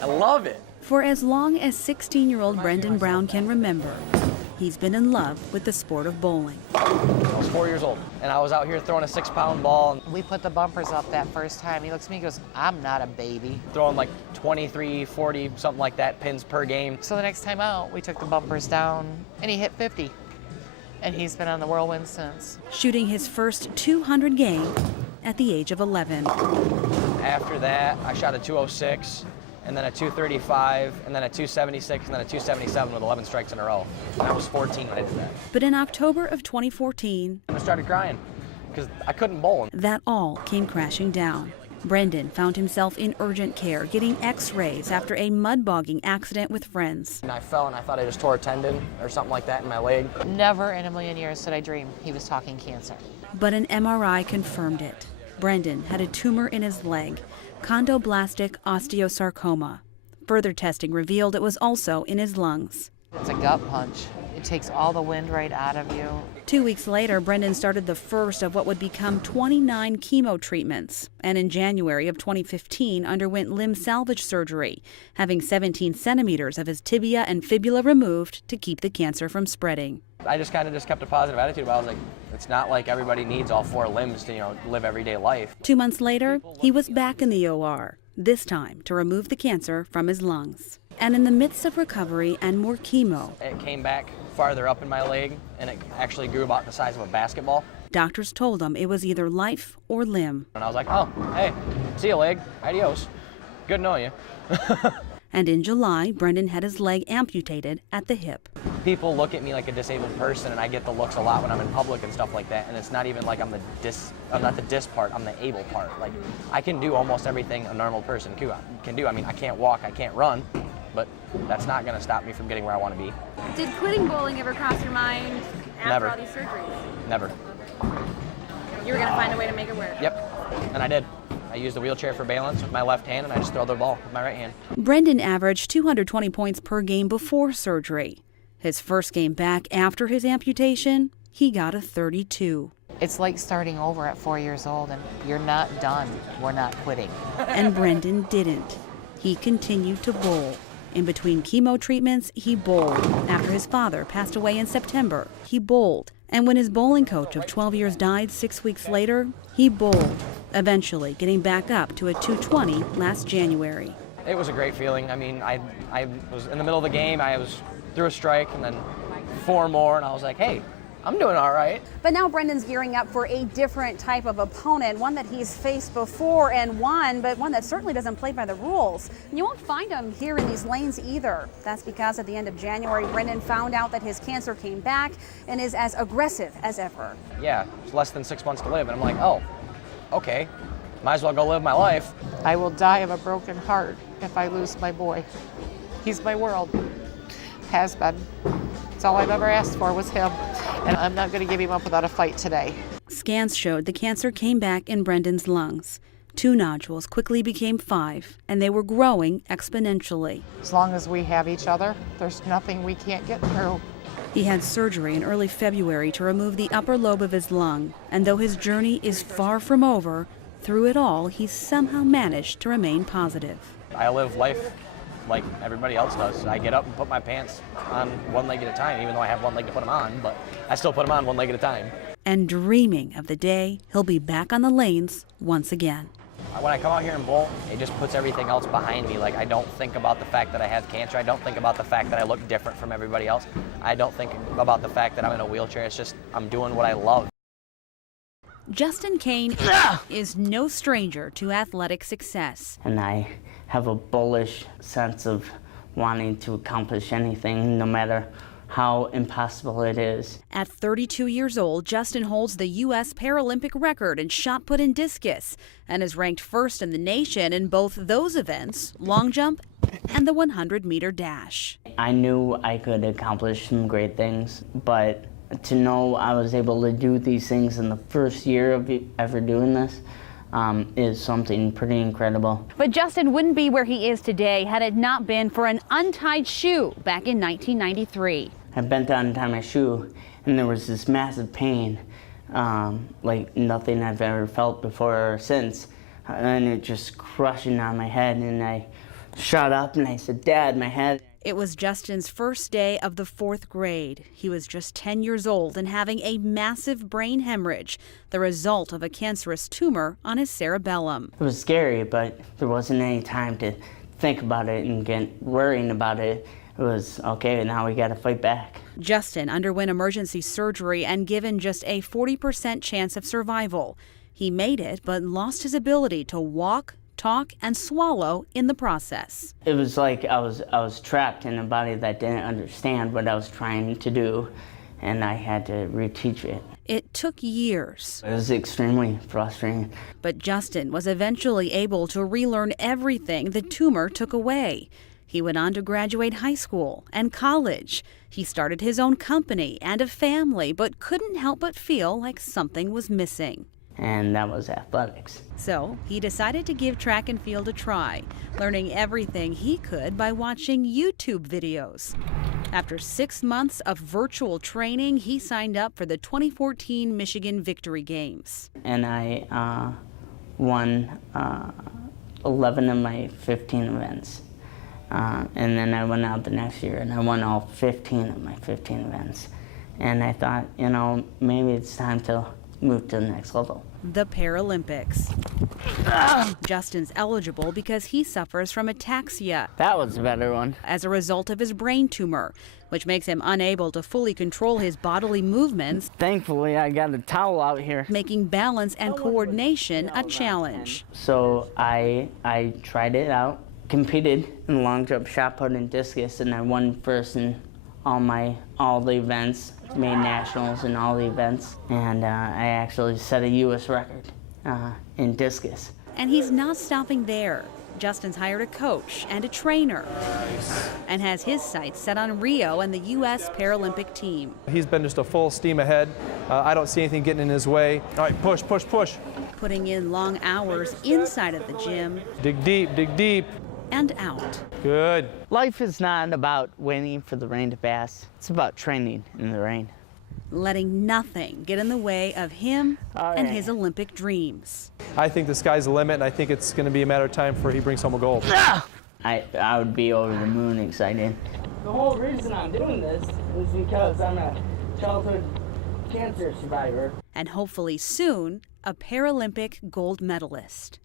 I love it. For as long as 16-year-old Brendan Brown can remember, he's been in love with the sport of bowling. I was 4 years old, and I was out here throwing a 6-pound ball. We put the bumpers up that first time. He looks at me and goes, I'm not a baby. Throwing like 23, 40, something like that, pins per game. So the next time out, we took the bumpers down, and he hit 50. And he's been on the whirlwind since. Shooting his first 200 game at the age of 11. After that, I shot a 206, and then a 235, and then a 276, and then a 277 with 11 strikes in a row. And I was 14 when I did that. But in October of 2014, I started crying because I couldn't bowl. That all came crashing down. Brendan found himself in urgent care, getting x-rays after a mud bogging accident with friends. And I fell and I thought I just tore a tendon or something like that in my leg. Never in a million years did I dream he was talking cancer. But an MRI confirmed it. Brendan had a tumor in his leg, chondroblastic osteosarcoma. Further testing revealed it was also in his lungs. It's a gut punch. It takes all the wind right out of you. 2 weeks later, Brendan started the first of what would become 29 chemo treatments, and in January of 2015 underwent limb salvage surgery, having 17 centimeters of his tibia and fibula removed to keep the cancer from spreading. I just kind of kept a positive attitude about it. I was like, it's not like everybody needs all 4 limbs to, live everyday life. 2 months later, he was back in the OR, this time to remove the cancer from his lungs. And in the midst of recovery and more chemo, it came back farther up in my leg, and it actually grew about the size of a basketball. Doctors told him it was either life or limb. And I was like, oh, hey, see you, leg. Adios. Good knowing you. And in July, Brendan had his leg amputated at the hip. People look at me like a disabled person, and I get the looks a lot when I'm in public and stuff like that. And it's not even like I'm not the dis part, I'm the able part. Like, I can do almost everything a normal person can do. I mean, I can't walk, I can't run, but that's not going to stop me from getting where I want to be. Did quitting bowling ever cross your mind after Never. all these surgeries? Never. You were going to find a way to make it work? Yep, and I did. I used the wheelchair for balance with my left hand, and I just throw the ball with my right hand. Brendan averaged 220 points per game before surgery. His first game back after his amputation, he got a 32. It's like starting over at 4 years old, and you're not done. We're not quitting. And Brendan didn't. He continued to bowl. In between chemo treatments, he bowled. After his father passed away in September, he bowled. And when his bowling coach of 12 years died 6 weeks later, he bowled, eventually getting back up to a 220 last January. It was a great feeling. I mean, I was in the middle of the game, I was through a strike, and then 4 more, and I was like, hey, I'm doing all right. But now Brendan's gearing up for a different type of opponent, one that he's faced before and won, but one that certainly doesn't play by the rules. And you won't find him here in these lanes either. That's because at the end of January, Brendan found out that his cancer came back and is as aggressive as ever. Yeah, it's less than 6 months to live, and I'm like, oh, okay, might as well go live my life. I will die of a broken heart if I lose my boy. He's my world. Has been. That's all I've ever asked for was him, and I'm not going to give him up without a fight today. Scans showed the cancer came back in Brendan's lungs. 2 nodules quickly became 5, and they were growing exponentially. As long as we have each other, there's nothing we can't get through. He had surgery in early February to remove the upper lobe of his lung, and though his journey is far from over, through it all, he's somehow managed to remain positive. I live life like everybody else does. I get up and put my pants on one leg at a time, even though I have one leg to put them on, but I still put them on one leg at a time. And dreaming of the day he'll be back on the lanes once again. When I come out here and bowl, it just puts everything else behind me. Like, I don't think about the fact that I have cancer. I don't think about the fact that I look different from everybody else. I don't think about the fact that I'm in a wheelchair. It's just, I'm doing what I love. Justin Caine is no stranger to athletic success. And I have a bullish sense of wanting to accomplish anything, no matter how impossible it is. At 32 years old, Justin holds the U.S. Paralympic record in shot put and discus and is ranked first in the nation in both those events, long jump and the 100-meter dash. I knew I could accomplish some great things, but to know I was able to do these things in the first year of ever doing this is something pretty incredible. But Justin wouldn't be where he is today had it not been for an untied shoe back in 1993. I bent down to tie my shoe, and there was this massive pain, like nothing I've ever felt before or since, and it just crushing on my head, and I shot up and I said, "Dad, my head." It was Justin's first day of the 4th grade. He was just 10 years old and having a massive brain hemorrhage, the result of a cancerous tumor on his cerebellum. It was scary, but there wasn't any time to think about it and get worrying about it. It was, okay, now we got to fight back. Justin underwent emergency surgery and given just a 40% chance of survival. He made it, but lost his ability to walk, talk, and swallow in the process. It was like I was trapped in a body that didn't understand what I was trying to do, and I had to reteach it. It took years. It was extremely frustrating. But Justin was eventually able to relearn everything the tumor took away. He went on to graduate high school and college. He started his own company and a family, but couldn't help but feel like something was missing. And that was athletics. So he decided to give track and field a try, learning everything he could by watching YouTube videos. After 6 months of virtual training, he signed up for the 2014 Michigan Victory Games. And I won 11 of my 15 events. And then I went out the next year and I won all 15 of my 15 events. And I thought, you know, maybe it's time to move to the next level. The Paralympics. Justin's eligible because he suffers from ataxia That was a better one. as a result of his brain tumor, which makes him unable to fully control his bodily movements, Thankfully, I got a towel out here. making balance and coordination a challenge. So I tried it out, competed in long jump, shot put, and discus, and I won first in all the events, made nationals in all the events, and I actually set a U.S. record in discus. And he's not stopping there. Justin's hired a coach and a trainer and has his sights set on Rio and the U.S. Paralympic team. He's been just a full steam ahead. I don't see anything getting in his way. All right, push, push, push. Putting in long hours inside of the gym Dig deep, dig deep. and out. Good. Life is not about waiting for the rain to pass. It's about training in the rain. Letting nothing get in the way of him and right. his Olympic dreams. I think the sky's the limit, and I think it's going to be a matter of time before he brings home a gold. I would be over the moon excited. The whole reason I'm doing this is because I'm a childhood cancer survivor. And hopefully soon, a Paralympic gold medalist.